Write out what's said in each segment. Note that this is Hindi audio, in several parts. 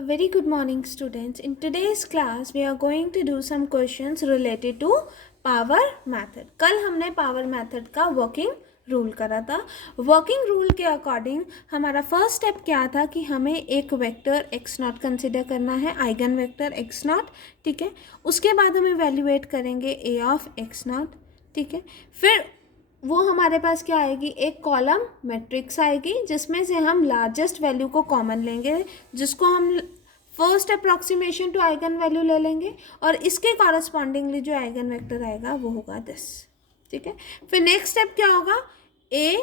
A very good morning, students. In today's class, we are going to do some questions related to power method. कल हमने power method का working रूल करा था. वर्किंग रूल के अकॉर्डिंग हमारा फर्स्ट स्टेप क्या था कि हमें एक वेक्टर एक्स नॉट कंसिडर करना है, आइगन वेक्टर एक्स नॉट. ठीक है, उसके बाद हम इवेल्युएट करेंगे ए ऑफ एक्स नॉट. ठीक है, फिर वो हमारे पास क्या आएगी, एक कॉलम मैट्रिक्स आएगी जिसमें से हम लार्जेस्ट वैल्यू को कॉमन लेंगे, जिसको हम first approximation to eigen value ले लेंगे और इसके कॉरस्पॉन्डिंगली जो आइगन वेक्टर आएगा वो होगा दिस. ठीक है, फिर नेक्स्ट स्टेप क्या होगा, a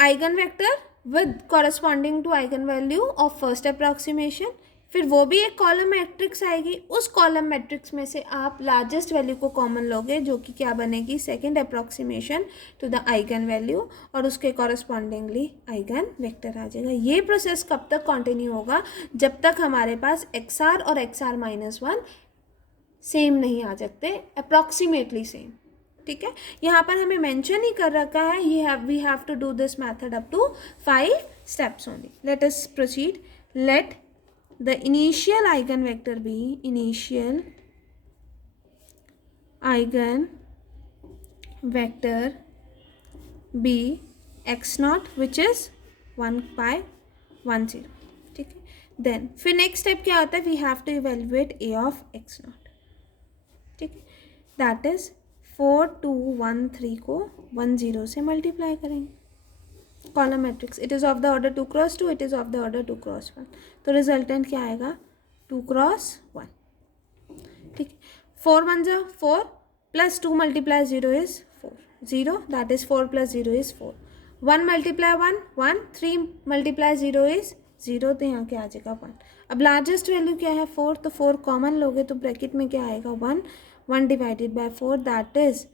eigen vector with corresponding to eigen value of first approximation. फिर वो भी एक कॉलम मैट्रिक्स आएगी, उस कॉलम मैट्रिक्स में से आप लार्जेस्ट वैल्यू को कॉमन लोगे जो कि क्या बनेगी, second approximation to the eigen value और उसके कॉरस्पॉन्डिंगली आइगन वेक्टर आ जाएगा. ये प्रोसेस कब तक कंटिन्यू होगा, जब तक हमारे पास एक्स आर और X R minus one same नहीं आ सकते, अप्रॉक्सीमेटली सेम. ठीक है, यहाँ पर हमें मेंशन ही कर रखा है we have to do this method up to 5 steps only. Let us proceed. Let the initial eigenvector be x naught which is 1 by 1 0. ठीक है, then फिर नेक्स्ट स्टेप क्या होता है, we have to evaluate a of x naught. ठीक है, दैट इज 4 2 1 3 को 1 0 से मल्टीप्लाई करेंगे. Column matrix, it is of the order 2 cross 2, it is of the order 2 cross 1. तो रिजल्टेंट क्या आएगा, 2 क्रॉस 1. ठीक है, 4 1 जा 4 plus 2 multiply 0 is 4 0, that is 4 plus 0 is 4. 1 multiply 1 1, 3 multiply 0 is 0, तो यहाँ क्या आ जाएगा 1. अब लार्जेस्ट वैल्यू क्या है 4, तो 4 कॉमन लोगे तो ब्रैकेट में क्या आएगा 1 1 डिवाइडेड बाय 4, दैट इज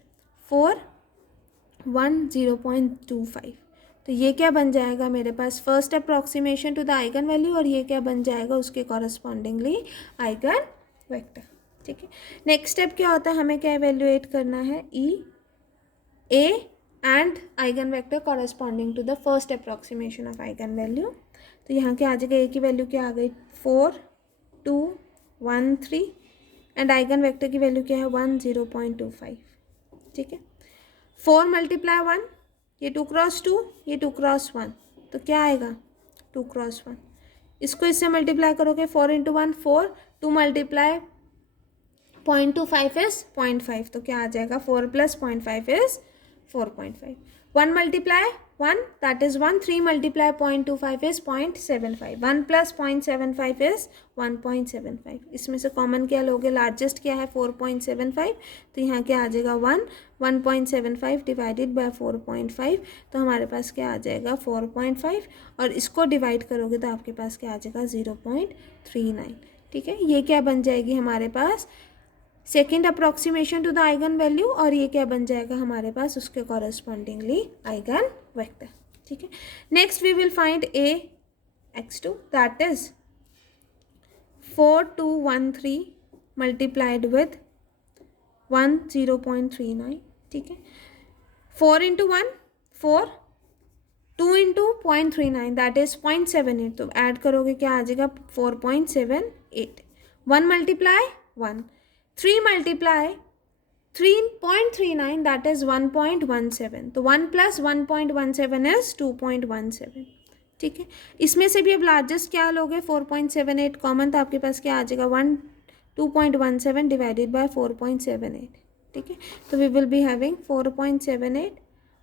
4 1 0.25. तो ये क्या बन जाएगा मेरे पास, first approximation to the eigen value, और ये क्या बन जाएगा उसके कॉरस्पॉन्डिंगली आइगन वेक्टर. ठीक है, नेक्स्ट स्टेप क्या होता है, हमें क्या इवेल्युएट करना है, A and eigen vector corresponding to the first approximation of eigen value. तो यहाँ क्या आ जाएगा, ए की वैल्यू क्या आ गई 4 2 1 3 एंड आइगन वेक्टर की वैल्यू क्या है 1 0.25. ठीक है, 4 मल्टीप्लाई 1, ये 2 क्रॉस 2, ये 2 क्रॉस 1, तो क्या आएगा 2 क्रॉस 1. इसको इससे मल्टीप्लाई करोगे 4 इंटू 1 4, 2 मल्टीप्लाई 0.25 इज 0.5, तो क्या आ जाएगा 4 plus 0.5 is 4.5. 1 multiply 1, that is 1. 3 multiply 0.25 is 0.75. 1 plus 0.75 is 1.75. इसमें से कॉमन क्या लोगे, लार्जेस्ट क्या है 4.75, तो यहाँ क्या आ जाएगा 1.75 डिवाइडेड बाय 4.5, तो हमारे पास क्या आ जाएगा 4.5, और इसको डिवाइड करोगे तो आपके पास क्या आ जाएगा 0.39. ठीक है, ये क्या बन जाएगी हमारे पास second approximation to the eigen value, और ये क्या बन जाएगा हमारे पास उसके कॉरस्पॉन्डिंगली आइगन वेक्टर. ठीक है, next we will find A x2, that is 4 2 1 3 multiplied with 1 0.39. ठीक है, 4 इंटू 1 4, 2 इंटू 0.39 दैट इज 0.78, तो ऐड करोगे क्या आ जाएगा 4.78. 1 मल्टीप्लाई 1, 3 मल्टीप्लाई 3.39 दैट इज 1.17, तो 1 प्लस 1.17 इज 2.17. ठीक है, इसमें से भी अब लार्जेस्ट क्या लोगे 4.78 कॉमन, तो आपके पास क्या आ जाएगा 2.17 डिवाइडेड बाय 4.78. ठीक है, तो वी विल बी हैविंग 4.78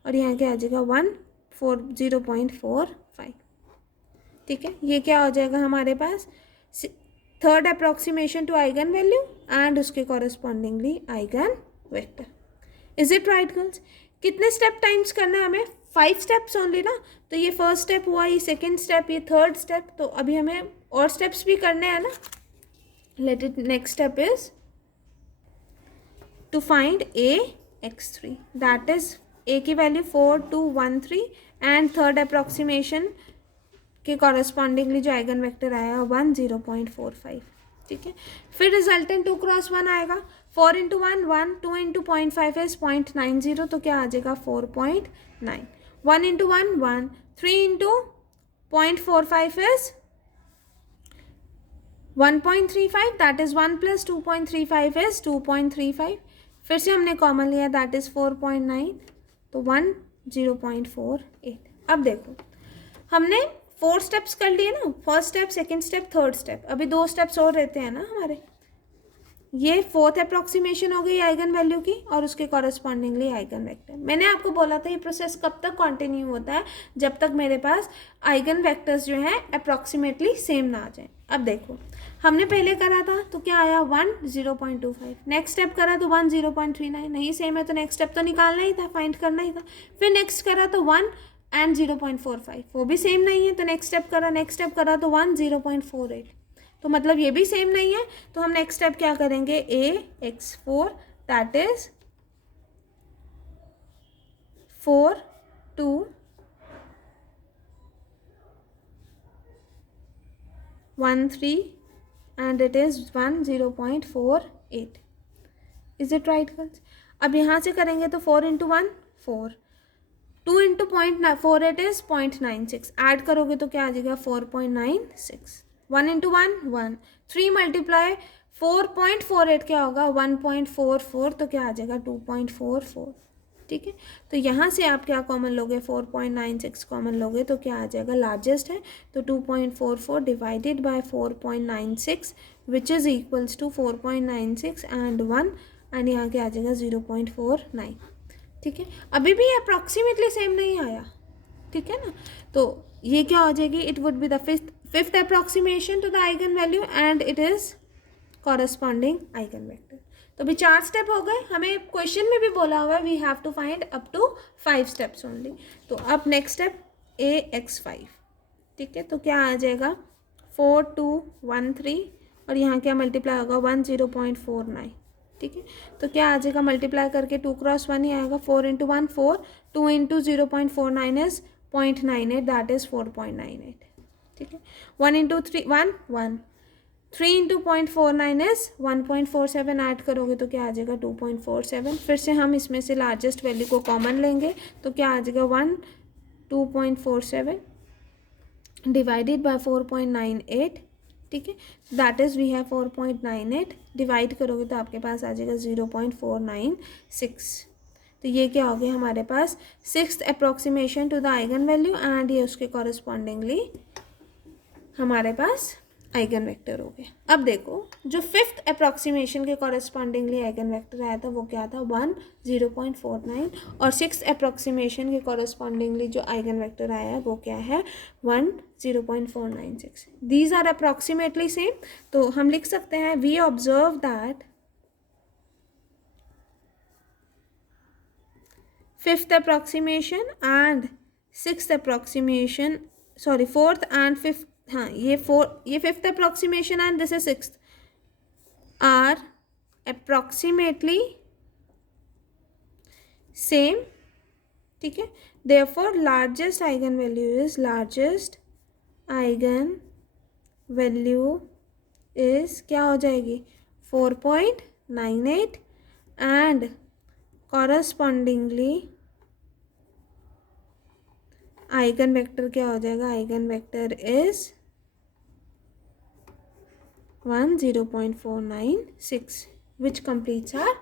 और यहाँ क्या आ जाएगा 0.45. ठीक है, ये क्या हो जाएगा हमारे पास third approximation to eigen value and उसके correspondingly eigen vector. Is it right girls? कितने स्टेप टाइम्स करना है हमें, 5 स्टेप्स ओनली ना. तो ये फर्स्ट स्टेप हुआ, ये सेकेंड स्टेप, ये थर्ड स्टेप, तो अभी हमें और स्टेप्स भी करने हैं ना. Let it, next step is to find A x3, that is A की वैल्यू 4 2 1 3 एंड थर्ड अप्रॉक्सीमेशन के कॉरस्पॉन्डिंगली जो आइगन वेक्टर आया 1 0.45. ठीक है, फिर रिजल्टेंट 2 क्रॉस 1 आएगा, 4 इंटू 1 1, 2 इंटू 0.5 इज 0.90, तो क्या आ जाएगा 4.9. 1 into 1 1, 3 into 0.45 is 1.35, that is 1 + 2.35 is 2.35. फिर से हमने कॉमन लिया, दैट इज 4.9, तो 1 0.48. अब देखो हमने 4 स्टेप्स कर लिए ना, first step, second step, third step. अभी 2 स्टेप्स और रहते हैं ना हमारे. ये फोर्थ अप्रॉक्सीमेशन हो गई आइगन वैल्यू की और उसके कॉरस्पॉन्डिंगली आइगन वेक्टर. मैंने आपको बोला था ये प्रोसेस कब तक कंटिन्यू होता है, जब तक मेरे पास आइगन वेक्टर्स जो हैं अप्रॉक्सीमेटली सेम ना आ जाए. अब देखो हमने पहले करा था तो क्या आया 1 0.25. नेक्स्ट स्टेप करा तो 1 0.39. नहीं सेम है तो नेक्स्ट स्टेप तो निकालना ही था, फाइंड करना ही था. फिर नेक्स्ट करा तो 1 एंड 0.45, वो भी सेम नहीं है तो नेक्स्ट स्टेप करा तो 1 0.48. तो मतलब ये भी सेम नहीं है. तो हम नेक्स्ट स्टेप क्या करेंगे, AX4 that is 4 2 1 3 and it is 1 0.48. Is it right girls? अब यहाँ से करेंगे तो 4 × 1 4, 2 × 0.48 इज 0.96. ऐड करोगे तो क्या आ जाएगा 4.96. 1 × 1 1, 3 × 4.48 क्या होगा 1.44, तो क्या आ जाएगा 2.44. ठीक है, तो यहाँ से आप क्या कॉमन लोगे 4.96 कॉमन लोगे तो क्या आ जाएगा, लार्जेस्ट है तो 2.44 divided by 4.96 which is equals to 4.96 and 1 and यहाँ के आ जाएगा 0.49. ठीक है, अभी भी अप्रॉक्सीमेटली सेम नहीं आया. ठीक है ना, तो ये क्या हो जाएगी, it would be the fifth approximation to the eigen value and it is corresponding eigen vector. तो अभी 4 स्टेप हो गए. हमें क्वेश्चन में भी बोला हुआ है we have to find up to 5 steps only. तो अब नेक्स्ट स्टेप AX5. ठीक है, तो क्या आ जाएगा 4 2 1 3 और यहाँ क्या मल्टीप्लाई होगा 1 0.49. ठीक है, तो क्या आ जाएगा मल्टीप्लाई करके 2 × 1 ही आएगा. 4 × 1 4, 2 × 0.49 इज 0.98 दैट इज 4.98. ठीक है, 1 × 3 1 1, 3 × 0.49 इज 1.47. ऐड करोगे तो क्या आ जाएगा 2.47. फिर से हम इसमें से लार्जेस्ट वैल्यू को कॉमन लेंगे तो क्या आ जाएगा 1 2.47 डिवाइडेड बाय 4.98. ठीक है, that is we have 4.98. Divide करोगे तो आपके पास आ जाएगा 0.496. तो ये क्या हो गया हमारे पास 6th approximation to the eigen value and ये उसके कॉरस्पॉन्डिंगली हमारे पास आइगन वेक्टर हो गए. अब देखो जो 5th अप्रॉक्सीमेशन के कॉरस्पॉन्डिंगली आइगन वेक्टर आया था वो क्या था 1 0.49 और 6th अप्रॉक्सीमेशन के कॉरस्पॉन्डिंगली जो आइगन वेक्टर आया है वो क्या है 1 0.496. These are approximately same. तो हम लिख सकते हैं we observe that 5th approximation and 6th approximation, sorry 4th and 5th, हाँ ये 5th approximation and this is 6th are approximately same. ठीक है, therefore largest eigen value is क्या हो जाएगी 4.98 and कॉरस्पॉन्डिंगली आइगन वेक्टर क्या हो जाएगा, eigen vector is 1 0.496 which completes our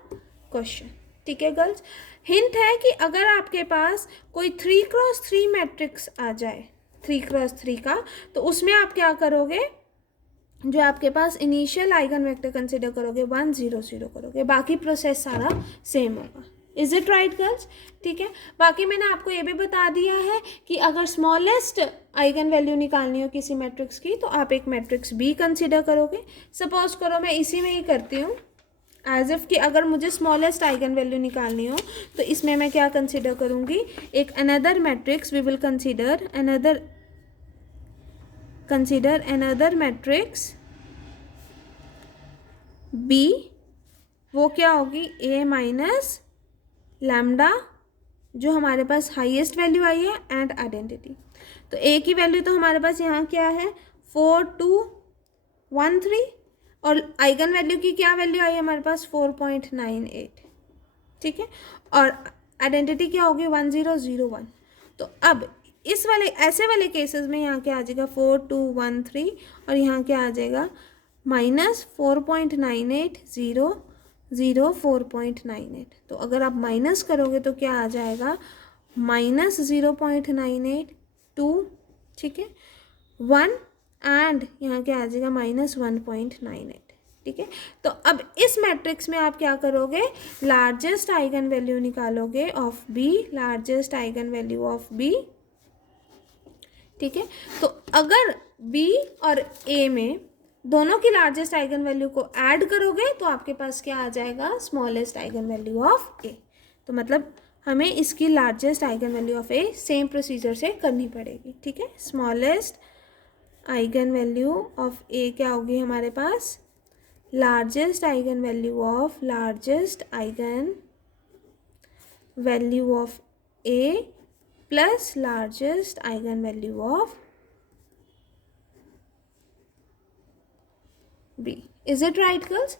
question. ठीक है गर्ल्स, हिंट है कि अगर आपके पास कोई 3x3 मैट्रिक्स आ जाए 3x3 का, तो उसमें आप क्या करोगे, जो आपके पास इनिशियल आइगन वेक्टर कंसिडर करोगे 1 0 0 करोगे, बाकी प्रोसेस सारा सेम होगा. Is it right girls? ठीक है, बाकी मैंने आपको ये भी बता दिया है कि अगर स्मॉलेस्ट आइगन वैल्यू निकालनी हो किसी मैट्रिक्स की तो आप एक मैट्रिक्स बी कंसिडर करोगे. सपोज करो मैं इसी में ही करती हूँ एज इफ कि अगर मुझे स्मॉलेस्ट आइगन वैल्यू निकालनी हो तो इसमें मैं क्या कंसिडर करूँगी, एक another matrix we will consider another matrix B. वो क्या होगी ए माइनस लैम्डा जो हमारे पास हाईएस्ट वैल्यू आई है एंड आइडेंटिटी. तो ए की वैल्यू तो हमारे पास यहाँ क्या है 4 2 1 3 और आइगन वैल्यू की क्या वैल्यू आई है हमारे पास 4.98. ठीक है, और आइडेंटिटी क्या होगी 1 0 0 1. तो अब इस वाले ऐसे वाले केसेस में यहाँ क्या आ जाएगा 4213 और यहाँ क्या आ जाएगा -4.9800 तो अगर आप माइनस करोगे तो क्या आ जाएगा -0.982, ठीक है, 1 एंड यहाँ क्या आ जाएगा -1.98, ठीक है। तो अब इस मैट्रिक्स में आप क्या करोगे, लार्जेस्ट आइगन वैल्यू निकालोगे of B, largest eigen value of B, ठीक है। तो अगर बी और ए में दोनों की लार्जेस्ट आइगन वैल्यू को ऐड करोगे तो आपके पास क्या आ जाएगा, smallest eigen value of A. तो मतलब हमें इसकी largest eigen value of A same procedure से करनी पड़ेगी, ठीक है। Smallest eigen value of A क्या होगी हमारे पास, largest eigen value of A plus largest eigen value of B. Is it right girls?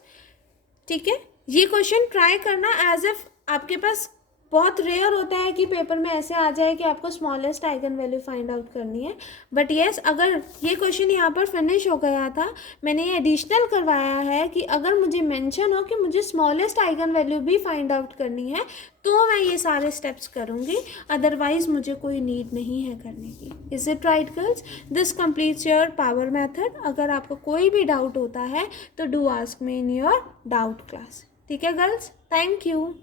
ठीक है, ये क्वेश्चन ट्राई करना एज इफ आपके पास बहुत रेयर होता है कि पेपर में ऐसे आ जाए कि आपको smallest eigen value find out करनी है, बट येस अगर ये क्वेश्चन यहाँ पर फिनिश हो गया था, मैंने ये एडिशनल करवाया है कि अगर मुझे मेंशन हो कि मुझे स्मॉलेस्ट आइगन वैल्यू भी फाइंड आउट करनी है तो मैं ये सारे स्टेप्स करूँगी, अदरवाइज मुझे कोई नीड नहीं है करने की। Is it right girls? This completes your power method. अगर आपको कोई भी डाउट होता है तो do ask me in your doubt class, ठीक है गर्ल्स? Thank you.